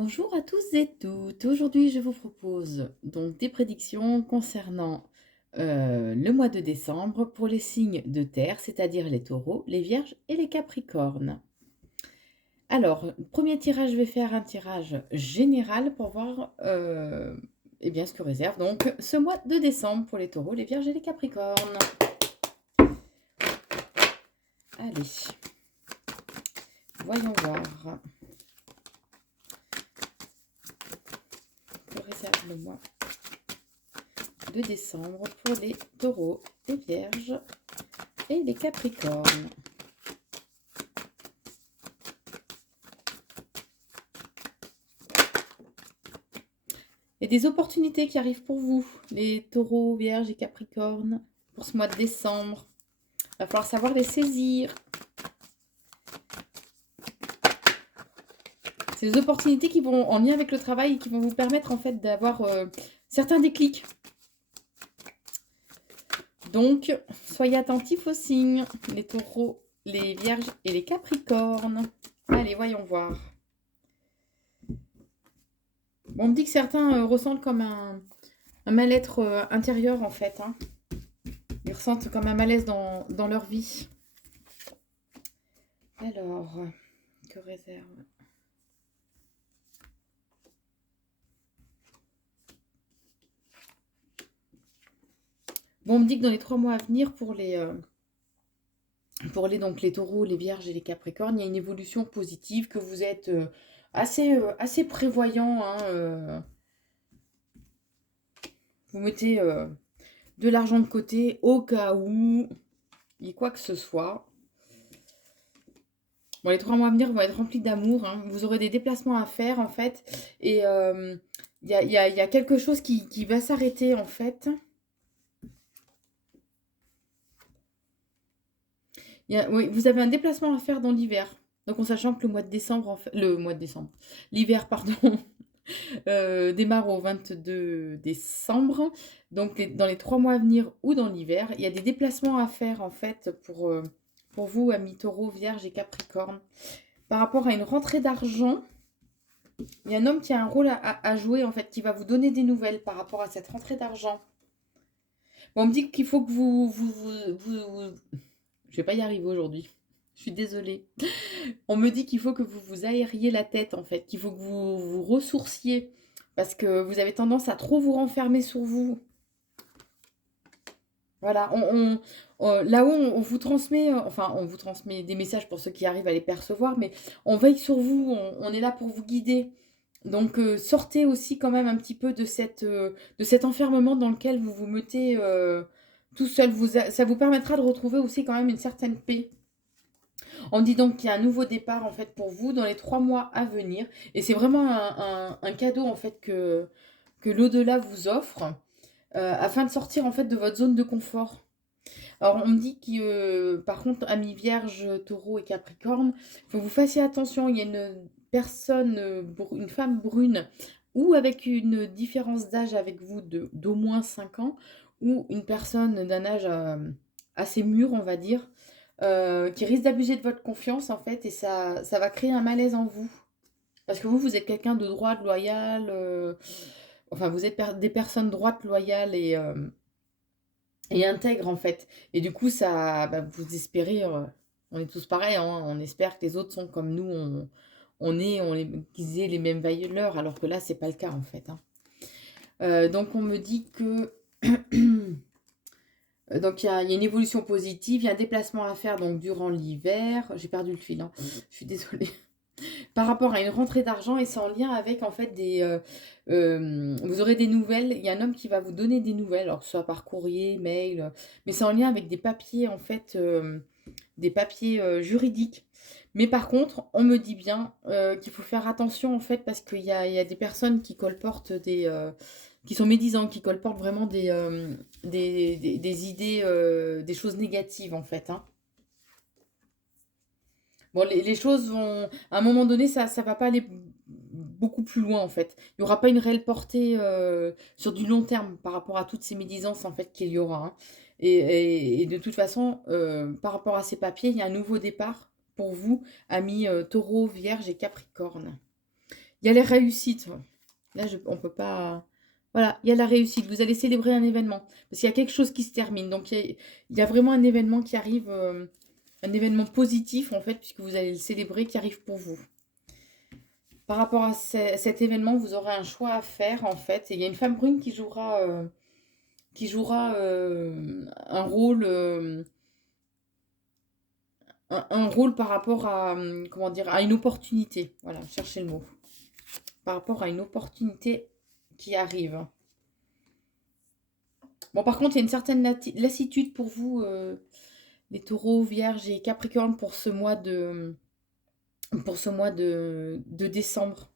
Bonjour à tous et toutes. Aujourd'hui, je vous propose donc des prédictions concernant le mois de décembre pour les signes de terre, c'est-à-dire les taureaux, les vierges et les capricornes. Alors, premier tirage, je vais faire un tirage général pour voir eh bien, ce que réserve donc ce mois de décembre pour les taureaux, les vierges et les capricornes. Allez, voyons voir. Que réserve le mois de décembre pour les taureaux, les vierges et les capricornes. Il y a des opportunités qui arrivent pour vous, les taureaux, vierges et capricornes, pour ce mois de décembre. Il va falloir savoir les saisir. C'est des opportunités qui vont en lien avec le travail et qui vont vous permettre en fait d'avoir certains déclics. Donc, soyez attentifs aux signes, les taureaux, les vierges et les capricornes. Allez, voyons voir. Bon, on me dit que certains ressentent comme un mal-être intérieur en fait. Ils ressentent comme un malaise dans leur vie. Alors, que réserve? Bon, on me dit que dans les 3 mois à venir, donc, les taureaux, les vierges et les capricornes, il y a une évolution positive, que vous êtes assez prévoyant. Vous mettez de l'argent de côté au cas où il y ait quoi que ce soit. Bon, les 3 mois à venir vont être remplis d'amour. Vous aurez des déplacements à faire, en fait. Et il y a quelque chose qui va s'arrêter, en fait. Oui, vous avez un déplacement à faire dans l'hiver. Donc en sachant que l'hiver, pardon, démarre au 22 décembre. Donc dans les 3 mois à venir ou dans l'hiver, il y a des déplacements à faire en fait pour vous, amis taureaux, vierges et capricornes. Par rapport à une rentrée d'argent, il y a un homme qui a un rôle à jouer en fait, qui va vous donner des nouvelles par rapport à cette rentrée d'argent. Bon, on me dit qu'il faut que je vais pas y arriver aujourd'hui. Je suis désolée. On me dit qu'il faut que vous vous aériez la tête, en fait, qu'il faut que vous vous ressourciez, parce que vous avez tendance à trop vous renfermer sur vous. Voilà, là-haut, on vous transmet, enfin, on vous transmet des messages pour ceux qui arrivent à les percevoir, mais on veille sur vous, on est là pour vous guider. Donc, sortez aussi quand même un petit peu de cet enfermement dans lequel vous vous mettez tout seul. Ça vous permettra de retrouver aussi quand même une certaine paix. On dit donc qu'il y a un nouveau départ en fait pour vous dans les 3 mois à venir. Et c'est vraiment un cadeau en fait que l'au-delà vous offre afin de sortir en fait de votre zone de confort. Alors on me dit que par contre, amis vierge, taureau et capricorne, il faut que vous fassiez attention. Il y a une personne, une femme brune ou avec une différence d'âge avec vous d'au moins 5 ans ou une personne d'un âge assez mûr, on va dire, qui risque d'abuser de votre confiance en fait et ça va créer un malaise en vous. Parce que vous êtes quelqu'un de droit, de loyal, enfin vous êtes des personnes droites, loyales et intègres en fait. Et du coup, vous espérez, on est tous pareils, on espère que les autres sont comme nous, qu'ils aient les mêmes valeurs, alors que là, c'est pas le cas en fait. Donc on me dit que donc il y a une évolution positive, il y a un déplacement à faire donc durant l'hiver. J'ai perdu le fil, je suis désolée. Par rapport à une rentrée d'argent et c'est en lien avec en fait vous aurez des nouvelles. Il y a un homme qui va vous donner des nouvelles, alors que ce soit par courrier, mail, mais c'est en lien avec des papiers en fait, des papiers juridiques. Mais par contre, on me dit bien qu'il faut faire attention en fait parce qu'il y a des personnes qui colportent qui sont médisants, qui colportent vraiment des idées, des choses négatives en fait. Bon, les choses vont, à un moment donné, ça va pas aller beaucoup plus loin en fait. Il y aura pas une réelle portée sur du long terme par rapport à toutes ces médisances en fait qu'il y aura. Et de toute façon, par rapport à ces papiers, il y a un nouveau départ pour vous, amis taureau, vierge et capricorne. Il y a les réussites. Là, on peut pas... Voilà, il y a la réussite. Vous allez célébrer un événement. Parce qu'il y a quelque chose qui se termine. Donc, il y a vraiment un événement qui arrive, un événement positif, en fait, puisque vous allez le célébrer, qui arrive pour vous. Par rapport à cet événement, vous aurez un choix à faire, en fait. Et il y a une femme brune qui jouera un rôle... un rôle par rapport à, comment dire, à une opportunité. Voilà, cherchez le mot. Par rapport à une opportunité qui arrive. Bon, par contre, il y a une certaine lassitude pour vous, les taureaux, vierges et capricornes, pour ce mois de décembre.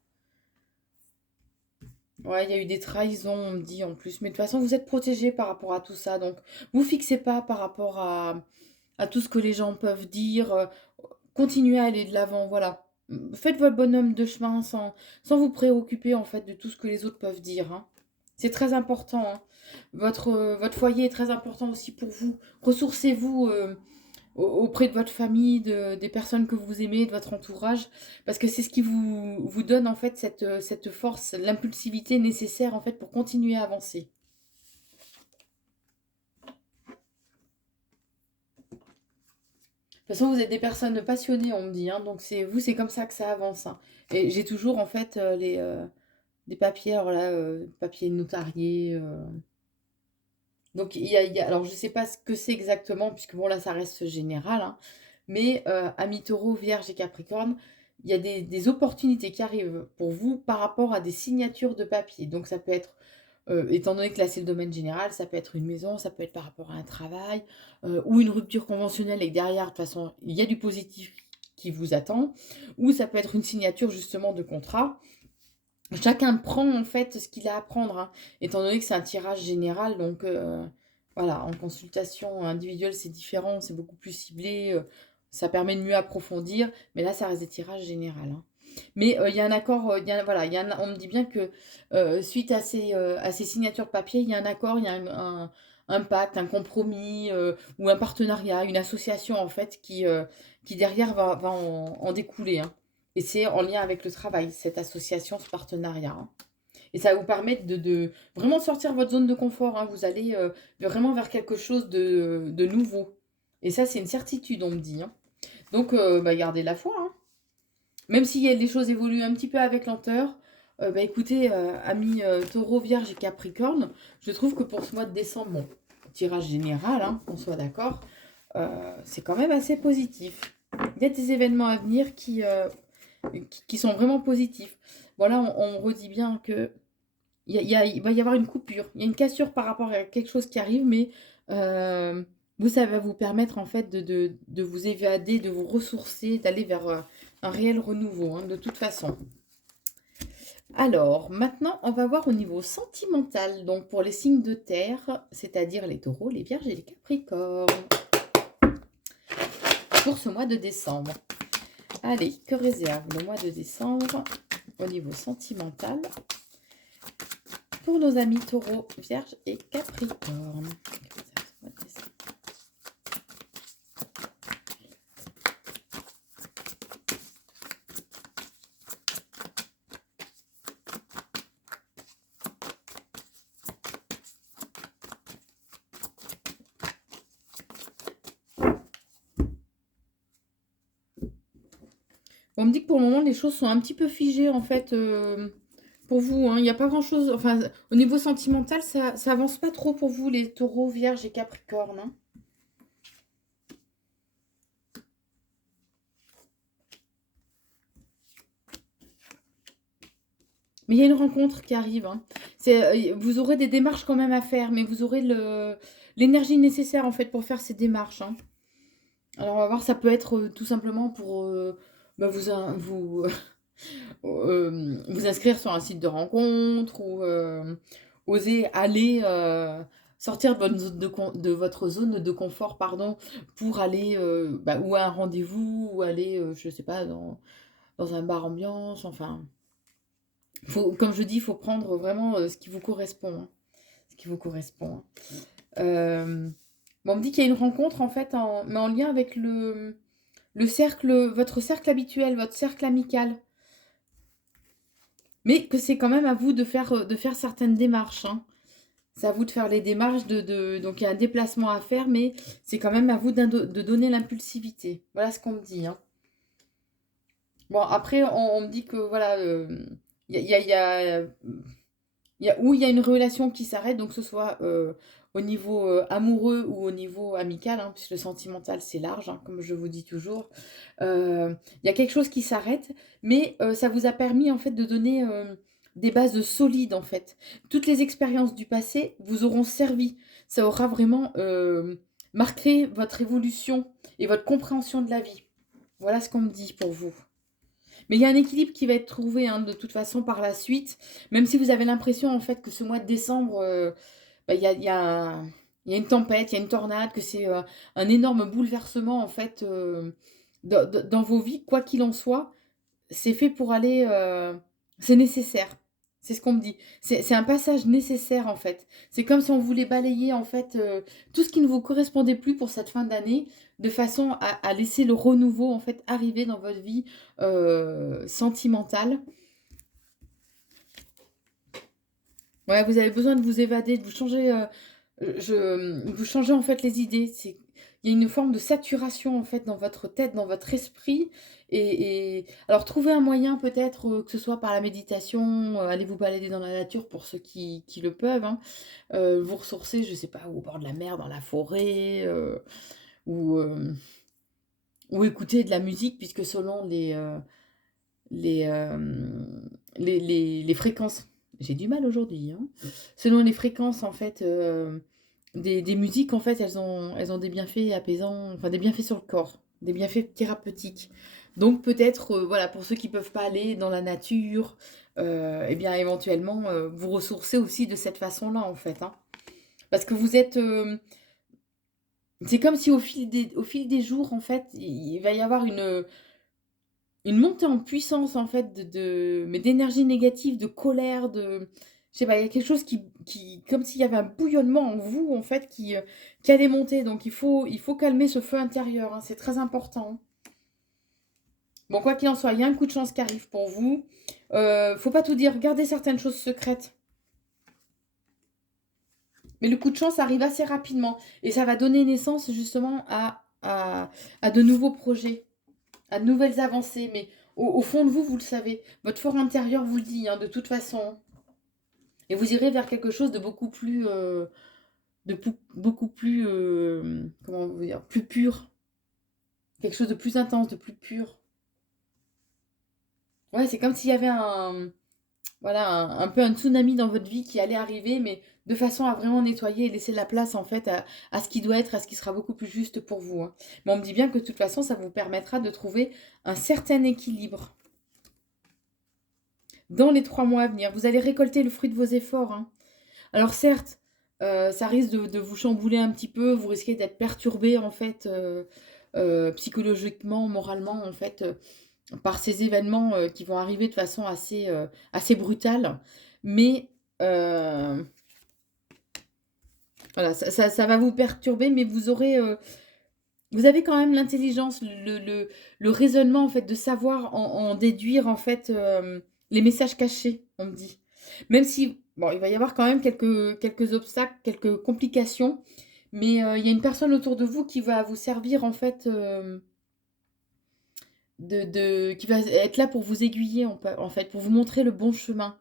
Ouais, il y a eu des trahisons, on me dit en plus. Mais de toute façon, vous êtes protégés par rapport à tout ça. Donc, vous fixez pas par rapport à tout ce que les gens peuvent dire. Continuez à aller de l'avant, voilà. Faites votre bonhomme de chemin sans vous préoccuper en fait de tout ce que les autres peuvent dire, hein. C'est très important, hein. Votre foyer est très important aussi pour vous. Ressourcez-vous auprès de votre famille, des personnes que vous aimez, de votre entourage, parce que c'est ce qui vous donne en fait cette force, l'impulsivité nécessaire en fait pour continuer à avancer. De toute façon, vous êtes des personnes passionnées, on me dit, hein, donc c'est comme ça que ça avance, hein. Et j'ai toujours en fait les papiers, alors là, papiers notariés. Donc alors je sais pas ce que c'est exactement, puisque bon là ça reste général, hein, mais amis taureau, vierge et capricorne, il y a des opportunités qui arrivent pour vous par rapport à des signatures de papier. Donc ça peut être, étant donné que là c'est le domaine général, ça peut être une maison, ça peut être par rapport à un travail, ou une rupture conventionnelle et que derrière, de toute façon, il y a du positif qui vous attend, ou ça peut être une signature justement de contrat. Chacun prend en fait ce qu'il a à prendre, hein, étant donné que c'est un tirage général. Donc voilà, en consultation individuelle, c'est différent, c'est beaucoup plus ciblé, ça permet de mieux approfondir, mais là, ça reste des tirages généraux, hein. Mais il y a un accord, voilà, on me dit bien que suite à ces signatures de papier, il y a un accord, il y a un pacte, un compromis ou un partenariat, une association en fait qui derrière va en découler, hein. Et c'est en lien avec le travail, cette association, ce partenariat, hein. Et ça va vous permettre de vraiment sortir de votre zone de confort, hein. Vous allez vraiment vers quelque chose de nouveau. Et ça, c'est une certitude, on me dit, hein. Donc, bah, gardez la foi, hein. Même si les choses évoluent un petit peu avec lenteur, bah, écoutez, amis taureau, vierge et capricorne, je trouve que pour ce mois de décembre, bon, tirage général, hein, qu'on soit d'accord, c'est quand même assez positif. Il y a des événements à venir qui sont vraiment positifs. Voilà, on redit bien que il va y avoir une coupure, il y a une cassure par rapport à quelque chose qui arrive, mais vous, ça va vous permettre en fait de vous évader, de vous ressourcer, d'aller vers un réel renouveau, hein, de toute façon. Alors, maintenant, on va voir au niveau sentimental, donc pour les signes de terre, c'est-à-dire les taureaux, les vierges et les capricornes, pour ce mois de décembre. Allez, que réserve le mois de décembre au niveau sentimental pour nos amis taureaux, vierges et capricornes? On me dit que pour le moment, les choses sont un petit peu figées, en fait, pour vous, hein. Il n'y a pas grand-chose... Enfin, au niveau sentimental, ça avance pas trop pour vous, les taureaux, vierges et capricornes, hein. Mais il y a une rencontre qui arrive, hein. Vous aurez des démarches quand même à faire, mais vous aurez l'énergie nécessaire, en fait, pour faire ces démarches, hein. Alors, on va voir, ça peut être tout simplement pour bah, vous inscrire sur un site de rencontre ou oser aller sortir de votre zone de confort, pardon, pour aller bah, ou à un rendez-vous ou aller, je sais pas, dans un bar ambiance, enfin, comme je dis, il faut prendre vraiment ce qui vous correspond, hein, ce qui vous correspond, hein. Bon, on me dit qu'il y a une rencontre en fait, mais en lien avec votre cercle habituel, votre cercle amical. Mais que c'est quand même à vous de faire certaines démarches, hein. C'est à vous de faire les démarches donc il y a un déplacement à faire, mais c'est quand même à vous de donner l'impulsivité. Voilà ce qu'on me dit, hein. Bon, après, on me dit que voilà, il y a, il y a, il y a, il y a une relation qui s'arrête, donc que ce soit au niveau amoureux ou au niveau amical, hein, puisque le sentimental c'est large, hein, comme je vous dis toujours. Il y a quelque chose qui s'arrête, mais ça vous a permis en fait de donner des bases solides en fait. Toutes les expériences du passé vous auront servi. Ça aura vraiment marqué votre évolution et votre compréhension de la vie. Voilà ce qu'on me dit pour vous. Mais il y a un équilibre qui va être trouvé, hein, de toute façon par la suite, même si vous avez l'impression en fait que ce mois de décembre, bah, il y a une tempête, il y a une tornade, que c'est un énorme bouleversement en fait dans vos vies, quoi qu'il en soit, c'est fait pour aller, c'est nécessaire. C'est ce qu'on me dit. C'est un passage nécessaire en fait. C'est comme si on voulait balayer en fait tout ce qui ne vous correspondait plus pour cette fin d'année, de façon à laisser le renouveau en fait arriver dans votre vie sentimentale. Ouais, vous avez besoin de vous évader, de vous changer, vous changer en fait les idées. Il y a une forme de saturation en fait dans votre tête, dans votre esprit. Alors trouvez un moyen peut-être que ce soit par la méditation, allez vous balader dans la nature pour ceux qui le peuvent, hein. Vous ressourcer, je sais pas, au bord de la mer, dans la forêt, ou, ou écouter de la musique, puisque selon les, les fréquences, j'ai du mal aujourd'hui, hein. Selon les fréquences, en fait, des musiques, en fait, elles ont des bienfaits apaisants, enfin des bienfaits sur le corps, des bienfaits thérapeutiques. Donc peut-être, voilà, pour ceux qui peuvent pas aller dans la nature, eh bien éventuellement, vous ressourcer aussi de cette façon-là, en fait, hein. Parce que vous êtes, c'est comme si au fil des jours, en fait, il va y avoir une montée en puissance en fait mais d'énergie négative, de colère, je sais pas, il y a quelque chose qui comme s'il y avait un bouillonnement en vous en fait qui allait monter. Donc il faut calmer ce feu intérieur, hein, c'est très important. Bon, quoi qu'il en soit, il y a un coup de chance qui arrive pour vous. Faut pas tout dire, gardez certaines choses secrètes. Mais le coup de chance arrive assez rapidement et ça va donner naissance justement à de nouveaux projets, à de nouvelles avancées. Mais au fond de vous, vous le savez. Votre fort intérieur vous le dit, hein, de toute façon. Et vous irez vers quelque chose de beaucoup plus, beaucoup plus, comment vous dire, plus pur. Quelque chose de plus intense, de plus pur. Ouais, c'est comme s'il y avait voilà, un peu un tsunami dans votre vie qui allait arriver, mais de façon à vraiment nettoyer et laisser la place en fait à ce qui doit être, à ce qui sera beaucoup plus juste pour vous, hein. Mais on me dit bien que de toute façon, ça vous permettra de trouver un certain équilibre dans les 3 mois à venir. Vous allez récolter le fruit de vos efforts, hein. Alors certes, ça risque de vous chambouler un petit peu, vous risquez d'être perturbé en fait, psychologiquement, moralement en fait, par ces événements, qui vont arriver de façon assez brutale. Mais, voilà, ça va vous perturber, mais vous avez quand même l'intelligence, le raisonnement en fait de savoir en déduire en fait, les messages cachés, on me dit. Même si, bon, il va y avoir quand même quelques obstacles, quelques complications, mais il y a une personne autour de vous qui va vous servir en fait, qui va être là pour vous aiguiller en fait, pour vous montrer le bon chemin.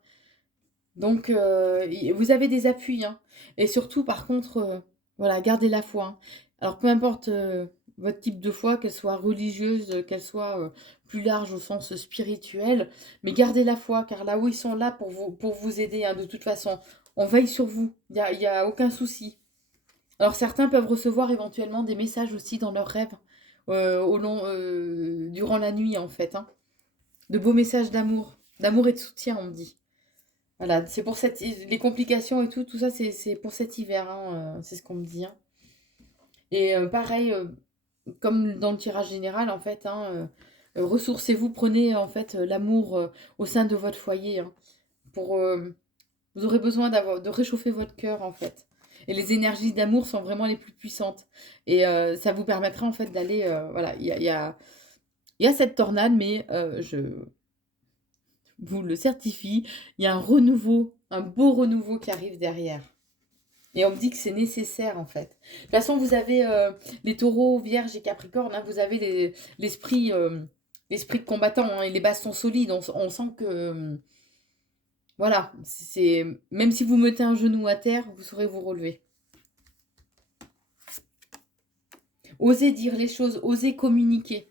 Donc vous avez des appuis, hein. Et surtout par contre, voilà, gardez la foi, hein. Alors peu importe, votre type de foi, qu'elle soit religieuse, qu'elle soit, plus large au sens spirituel, mais gardez la foi car là où ils sont là pour vous aider, hein, de toute façon. On veille sur vous, il y a aucun souci. Alors certains peuvent recevoir éventuellement des messages aussi dans leurs rêves, durant la nuit en fait, hein. De beaux messages d'amour et de soutien on me dit. Voilà, c'est pour les complications et tout ça, c'est pour cet hiver, hein, c'est ce qu'on me dit, hein. Et pareil, comme dans le tirage général, en fait, hein, ressourcez-vous, prenez en fait l'amour au sein de votre foyer, hein, pour, vous aurez besoin de réchauffer votre cœur, en fait. Et les énergies d'amour sont vraiment les plus puissantes. Et ça vous permettra en fait d'aller, voilà, il y a cette tornade, mais vous le certifie. Il y a un renouveau, un beau renouveau qui arrive derrière. Et on me dit que c'est nécessaire en fait. De toute façon, vous avez les taureaux, vierges et capricornes, hein, vous avez l'esprit l'esprit de combattant, hein, et les bases sont solides. On sent que, voilà, même si vous mettez un genou à terre, vous saurez vous relever. Osez dire les choses, osez communiquer.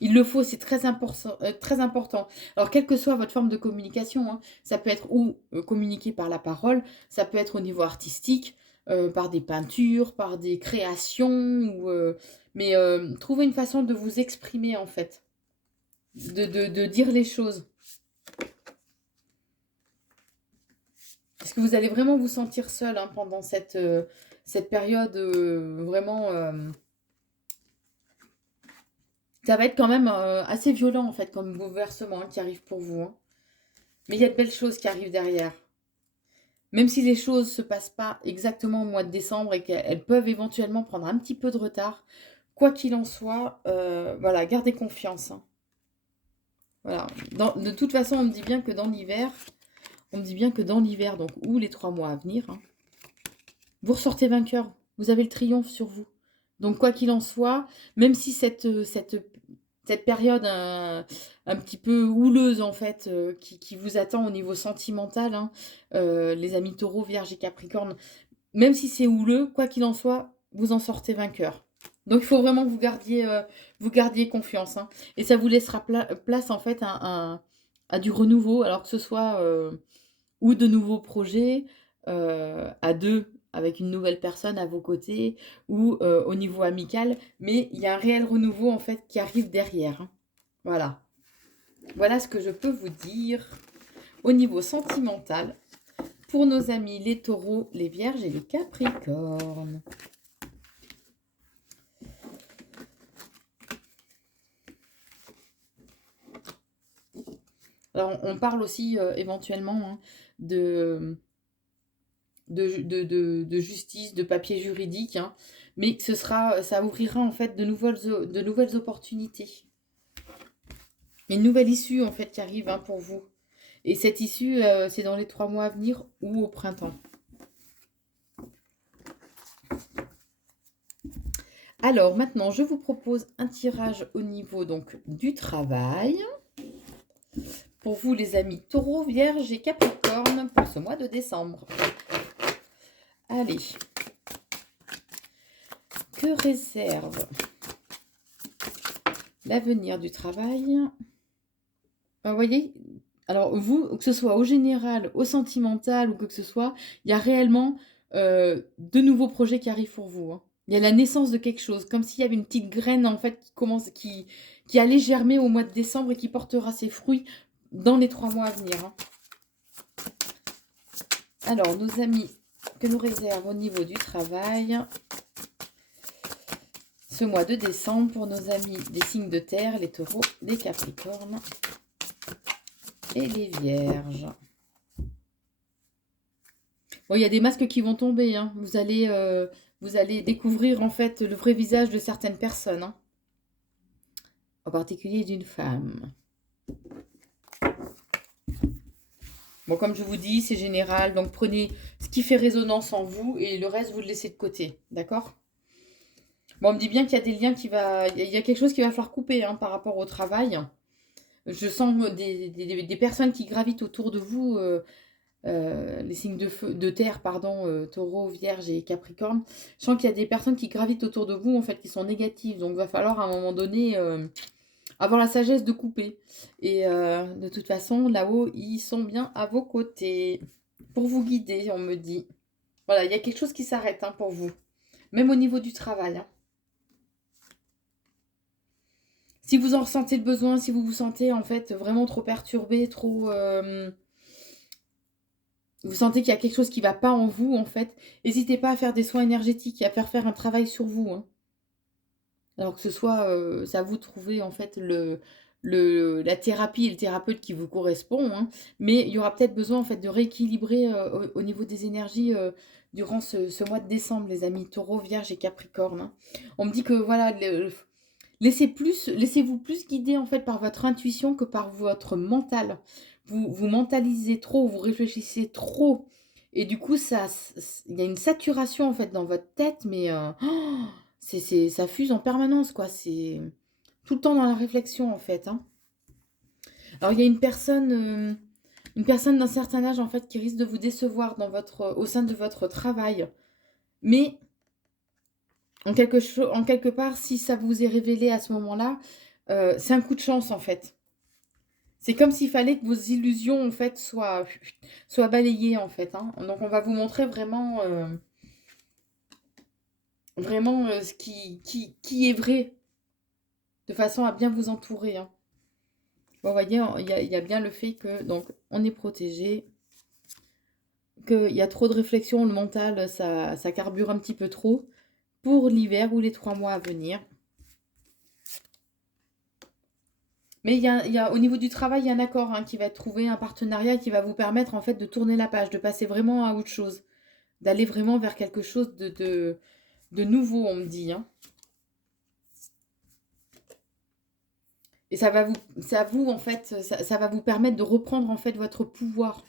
Il le faut, c'est très important, très important. Alors, quelle que soit votre forme de communication, hein, ça peut être ou communiquer par la parole, ça peut être au niveau artistique, par des peintures, par des créations, mais trouvez une façon de vous exprimer, en fait, de dire les choses. Parce que vous allez vraiment vous sentir seul, hein, pendant cette période vraiment... ça va être quand même assez violent, en fait, comme bouleversement, hein, qui arrive pour vous, hein. Mais il y a de belles choses qui arrivent derrière. Même si les choses ne se passent pas exactement au mois de décembre et qu'elles peuvent éventuellement prendre un petit peu de retard, quoi qu'il en soit, voilà, gardez confiance, hein. Voilà. De toute façon, on me dit bien que dans l'hiver, donc, ou les 3 mois à venir, hein, vous ressortez vainqueur. Vous avez le triomphe sur vous. Donc, quoi qu'il en soit, même si cette période un petit peu houleuse, en fait, qui vous attend au niveau sentimental, hein, les amis taureaux, vierges et capricornes, même si c'est houleux, quoi qu'il en soit, vous en sortez vainqueur. Donc, il faut vraiment que vous gardiez confiance, hein. Et ça vous laissera place, en fait, à du renouveau, alors que ce soit ou de nouveaux projets à deux, avec une nouvelle personne à vos côtés, ou au niveau amical. Mais il y a un réel renouveau, en fait, qui arrive derrière, hein. Voilà. Voilà ce que je peux vous dire au niveau sentimental pour nos amis les taureaux, les vierges et les capricornes. Alors, on parle aussi éventuellement, hein, de justice, de papier juridique, hein, mais que ça ouvrira en fait de nouvelles opportunités. Une nouvelle issue en fait qui arrive, hein, pour vous. Et cette issue, c'est dans les 3 mois à venir ou au printemps. Alors maintenant, je vous propose un tirage au niveau donc du travail. Pour vous les amis taureaux, vierges et capricornes pour ce mois de décembre. Allez. Que réserve l'avenir du travail? Vous voyez, alors vous, que ce soit au général, au sentimental ou que ce soit, il y a réellement de nouveaux projets qui arrivent pour vous, hein. Il y a la naissance de quelque chose, comme s'il y avait une petite graine en fait qui allait germer au mois de décembre et qui portera ses fruits dans les 3 mois à venir, hein. Alors, nos amis que nous réserve au niveau du travail ce mois de décembre pour nos amis des signes de terre, les taureaux, les capricornes et les vierges. Bon, il y a des masques qui vont tomber, hein. Vous allez découvrir en fait le vrai visage de certaines personnes, hein. En particulier d'une femme. Bon, comme je vous dis, c'est général, donc prenez ce qui fait résonance en vous et le reste, vous le laissez de côté, d'accord? Bon, on me dit bien qu'il y a des liens il y a quelque chose qui va falloir couper, hein, par rapport au travail. Je sens des personnes qui gravitent autour de vous, les signes de terre, pardon, taureau, vierge et capricorne. Je sens qu'il y a des personnes qui gravitent autour de vous, en fait, qui sont négatives. Donc, il va falloir à un moment donné avoir la sagesse de couper. Et de toute façon, là-haut, ils sont bien à vos côtés pour vous guider, on me dit. Voilà, il y a quelque chose qui s'arrête, hein, pour vous. Même au niveau du travail, hein. Si vous en ressentez le besoin, si vous vous sentez en fait vraiment trop perturbé, vous sentez qu'il y a quelque chose qui ne va pas en vous, en fait, n'hésitez pas à faire des soins énergétiques et à faire un travail sur vous, hein. Alors que ce soit, c'est à vous de trouver en fait la thérapie et le thérapeute qui vous correspond, hein. Mais il y aura peut-être besoin en fait de rééquilibrer au niveau des énergies durant ce mois de décembre, les amis taureaux, vierges et capricornes, hein. On me dit que voilà, Laissez-vous plus guider en fait par votre intuition que par votre mental. Vous mentalisez trop, vous réfléchissez trop et du coup il y a une saturation en fait dans votre tête mais ça fuse en permanence quoi, c'est tout le temps dans la réflexion en fait, hein. Alors il y a une personne d'un certain âge en fait qui risque de vous décevoir au sein de votre travail. Mais en quelque part, si ça vous est révélé à ce moment-là, c'est un coup de chance en fait. C'est comme s'il fallait que vos illusions en fait soient balayées en fait, hein. Donc on va vous montrer vraiment ce qui est vrai, de façon à bien vous entourer, hein. Bon, vous voyez, il y a bien le fait que donc on est protégé, qu'il y a trop de réflexion, le mental, ça carbure un petit peu trop pour l'hiver ou les 3 mois à venir. Mais au niveau du travail, il y a un accord hein, qui va être trouvé, un partenariat qui va vous permettre en fait de tourner la page, de passer vraiment à autre chose, d'aller vraiment vers quelque chose de nouveau, on me dit, hein. Et en fait, ça va vous permettre de reprendre en fait votre pouvoir.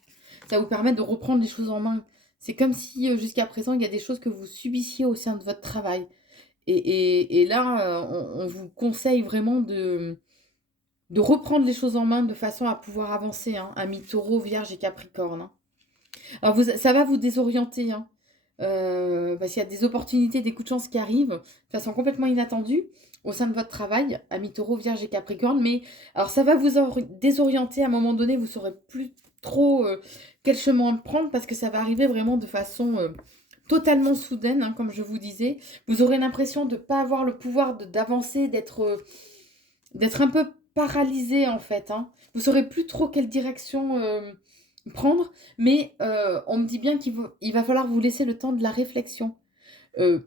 Ça va vous permettre de reprendre les choses en main. C'est comme si jusqu'à présent, il y a des choses que vous subissiez au sein de votre travail. Et là, on vous conseille vraiment de reprendre les choses en main de façon à pouvoir avancer, hein, amis Taureau, Vierge et Capricorne, hein. Alors ça va vous désorienter, hein, parce qu'il y a des opportunités, des coups de chance qui arrivent de façon complètement inattendue au sein de votre travail, amis Taureau, Vierge et Capricorne. Mais alors ça va vous désorienter à un moment donné, vous ne saurez plus trop quel chemin prendre parce que ça va arriver vraiment de façon totalement soudaine, hein, comme je vous disais. Vous aurez l'impression de ne pas avoir le pouvoir d'avancer, d'être un peu paralysé en fait, hein. Vous saurez plus trop quelle direction prendre, mais on me dit bien il va falloir vous laisser le temps de la réflexion. Euh,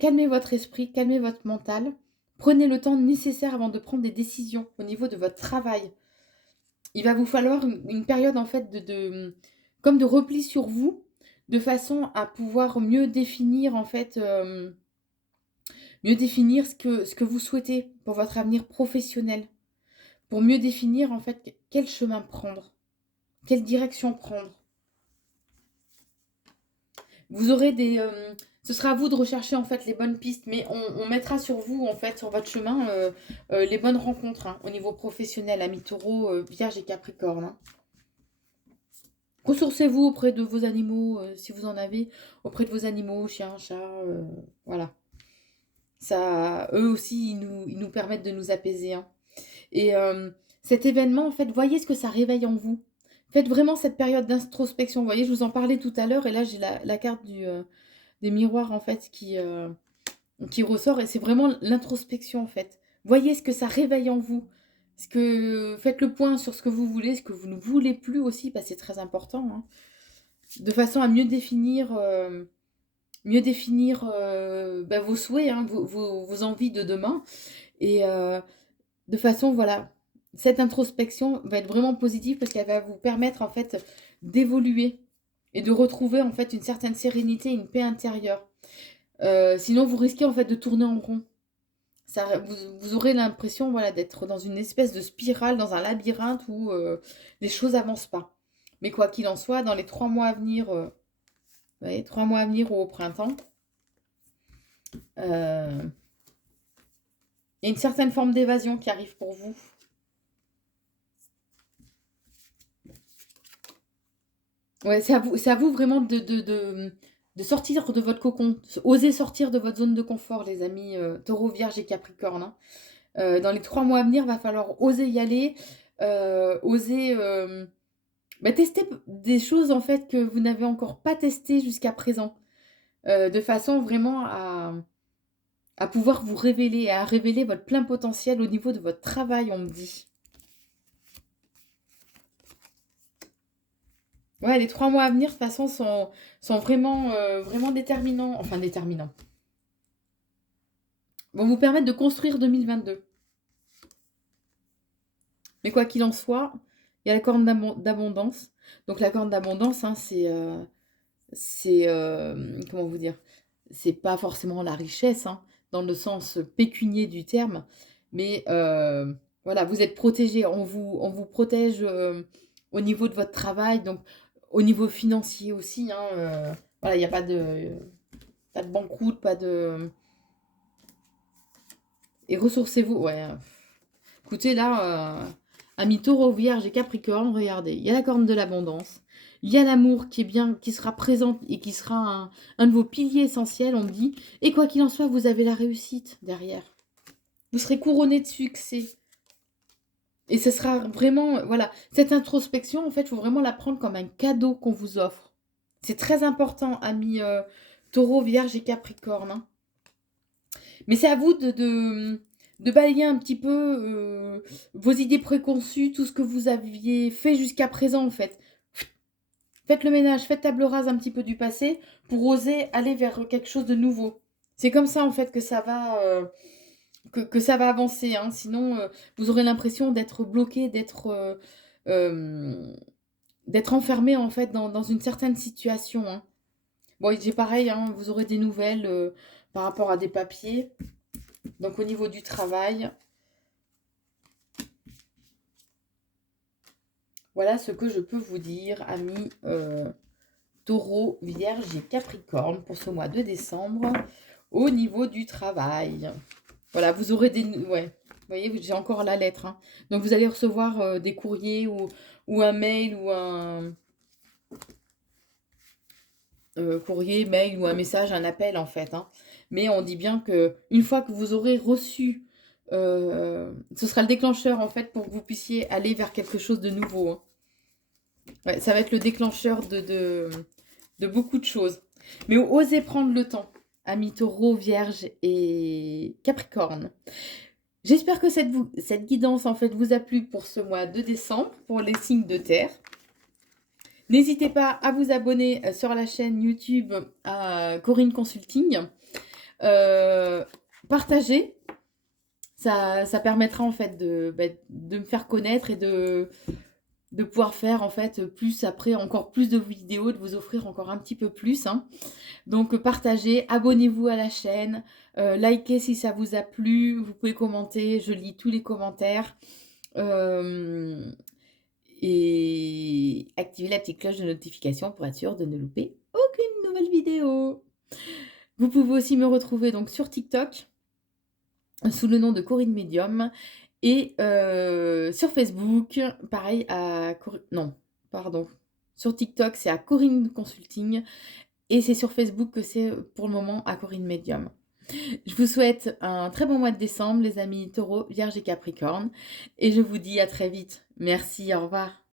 calmez votre esprit, calmez votre mental, prenez le temps nécessaire avant de prendre des décisions au niveau de votre travail. Il va vous falloir une période en fait comme de repli sur vous, de façon à pouvoir mieux définir en fait mieux définir ce que vous souhaitez pour votre avenir professionnel, pour mieux définir en fait quel chemin prendre, quelle direction prendre. Vous aurez ce sera à vous de rechercher en fait les bonnes pistes, mais on mettra sur vous en fait sur votre chemin les bonnes rencontres hein, au niveau professionnel, amis Taureau, Vierge et Capricorne, hein. Ressourcez-vous auprès de vos animaux si vous en avez, auprès de vos animaux, chiens, chats, voilà. Ça, eux aussi, ils nous permettent de nous apaiser, hein. Et cet événement, en fait, voyez ce que ça réveille en vous. Faites vraiment cette période d'introspection. Vous voyez, je vous en parlais tout à l'heure, et là, j'ai la carte des miroirs, en fait, qui ressort, et c'est vraiment l'introspection, en fait. Voyez ce que ça réveille en vous. Faites le point sur ce que vous voulez, ce que vous ne voulez plus aussi, parce que c'est très important, hein, de façon à mieux définir vos souhaits, hein, vos envies de demain. Et de façon, voilà, cette introspection va être vraiment positive parce qu'elle va vous permettre en fait d'évoluer et de retrouver en fait une certaine sérénité, une paix intérieure. Sinon, vous risquez en fait de tourner en rond. Vous aurez l'impression voilà, d'être dans une espèce de spirale, dans un labyrinthe où les choses n'avancent pas. Mais quoi qu'il en soit, dans les 3 mois à venir, vous voyez, 3 mois à venir ou au printemps, euh, il y a une certaine forme d'évasion qui arrive pour vous. Ouais, c'est à vous vraiment de sortir de votre cocon. Osez sortir de votre zone de confort, les amis Taureau, Vierge et Capricorne, hein. Dans les 3 mois à venir, va falloir oser y aller, oser tester des choses en fait que vous n'avez encore pas testées jusqu'à présent, de façon vraiment à pouvoir vous révéler, à révéler votre plein potentiel au niveau de votre travail, on me dit. Ouais, les 3 mois à venir, de toute façon, sont vraiment, vraiment déterminants. Enfin, déterminants. Vont vous permettre de construire 2022. Mais quoi qu'il en soit, il y a la corne d'abondance. Donc, la corne d'abondance, hein, comment vous dire? C'est pas forcément la richesse, hein. dans le sens pécunier du terme, mais voilà, vous êtes protégés. On vous protège, au niveau de votre travail, donc au niveau financier aussi, hein, voilà, il y a pas de banqueroute, pas de et ressourcez-vous, ouais, écoutez là, amis Taureau, Vierge et Capricorne, regardez, il y a la corne de l'abondance, il y a l'amour qui est bien, qui sera présent et qui sera un de vos piliers essentiels, on me dit, et quoi qu'il en soit, vous avez la réussite derrière. Vous serez couronné de succès. Et ce sera vraiment, voilà, cette introspection, en fait, il faut vraiment la prendre comme un cadeau qu'on vous offre. C'est très important, amis Taureau, Vierge et Capricorne, hein. Mais c'est à vous de balayer un petit peu vos idées préconçues, tout ce que vous aviez fait jusqu'à présent, en fait. Faites le ménage, faites table rase un petit peu du passé pour oser aller vers quelque chose de nouveau. C'est comme ça, en fait, que ça va, que ça va avancer, hein. Sinon, vous aurez l'impression d'être bloqué, d'être enfermé, en fait, dans une certaine situation, hein. Bon, j'ai pareil, hein, vous aurez des nouvelles par rapport à des papiers. Donc, au niveau du travail, voilà ce que je peux vous dire, amis Taureau, Vierge et Capricorne pour ce mois de décembre au niveau du travail. Voilà, vous aurez des... Ouais, vous voyez, j'ai encore la lettre, hein. Donc, vous allez recevoir des courriers ou un mail ou un... courrier, mail ou un message, un appel en fait, hein. Mais on dit bien que une fois que vous aurez reçu, ce sera le déclencheur en fait pour que vous puissiez aller vers quelque chose de nouveau, hein. Ouais, ça va être le déclencheur de beaucoup de choses. Mais osez prendre le temps, amis Taureau, Vierge et Capricorne. J'espère que cette guidance en fait vous a plu pour ce mois de décembre, pour les signes de terre. N'hésitez pas à vous abonner sur la chaîne YouTube à Corinne Consulting. Partagez, ça permettra en fait de me faire connaître et de pouvoir faire en fait plus après, encore plus de vidéos, de vous offrir encore un petit peu plus, hein. Donc partagez, abonnez-vous à la chaîne, likez si ça vous a plu, vous pouvez commenter, je lis tous les commentaires. Et activez la petite cloche de notification pour être sûr de ne louper aucune nouvelle vidéo. Vous pouvez aussi me retrouver donc sur TikTok sous le nom de Corinne Medium et sur Facebook, pareil à non, pardon. Sur TikTok, c'est à Corinne Consulting et c'est sur Facebook que c'est pour le moment à Corinne Medium. Je vous souhaite un très bon mois de décembre, les amis Taureau, Vierge et Capricorne, et je vous dis à très vite. Merci, au revoir.